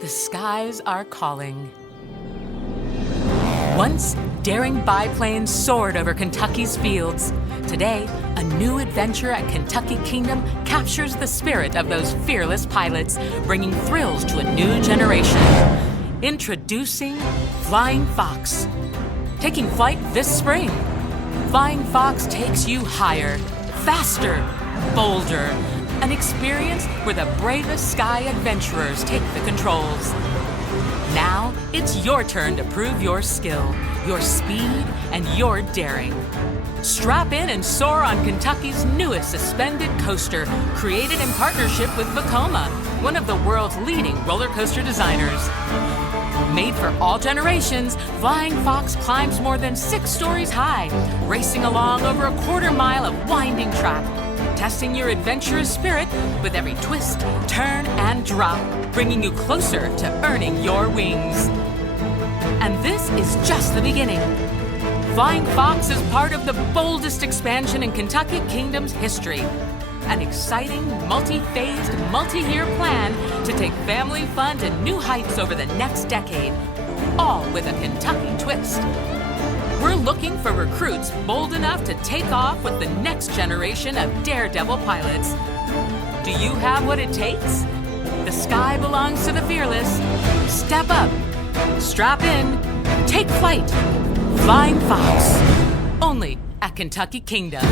The skies are calling. Once, daring biplanes soared over Kentucky's fields. Today, a new adventure at Kentucky Kingdom captures the spirit of those fearless pilots, bringing thrills to a new generation. Introducing Flying Fox. Taking flight this spring, Flying Fox takes you higher, faster, bolder. An experience where the bravest sky adventurers take the controls. Now, it's your turn to prove your skill, your speed, and your daring. Strap in and soar on Kentucky's newest suspended coaster, created in partnership with Vekoma, one of the world's leading roller coaster designers. Made for all generations, Flying Fox climbs more than 6 stories high, racing along over a quarter-mile of winding track, testing your adventurous spirit with every twist, turn, and drop, bringing you closer to earning your wings. And this is just the beginning. Flying Fox is part of the boldest expansion in Kentucky Kingdom's history. An exciting, multi-phased, multi-year plan to take family fun to new heights over the next decade, all with a Kentucky twist. We're looking for recruits bold enough to take off with the next generation of daredevil pilots. Do you have what it takes? The sky belongs to the fearless. Step up, strap in, take flight. Flying Fox, only at Kentucky Kingdom.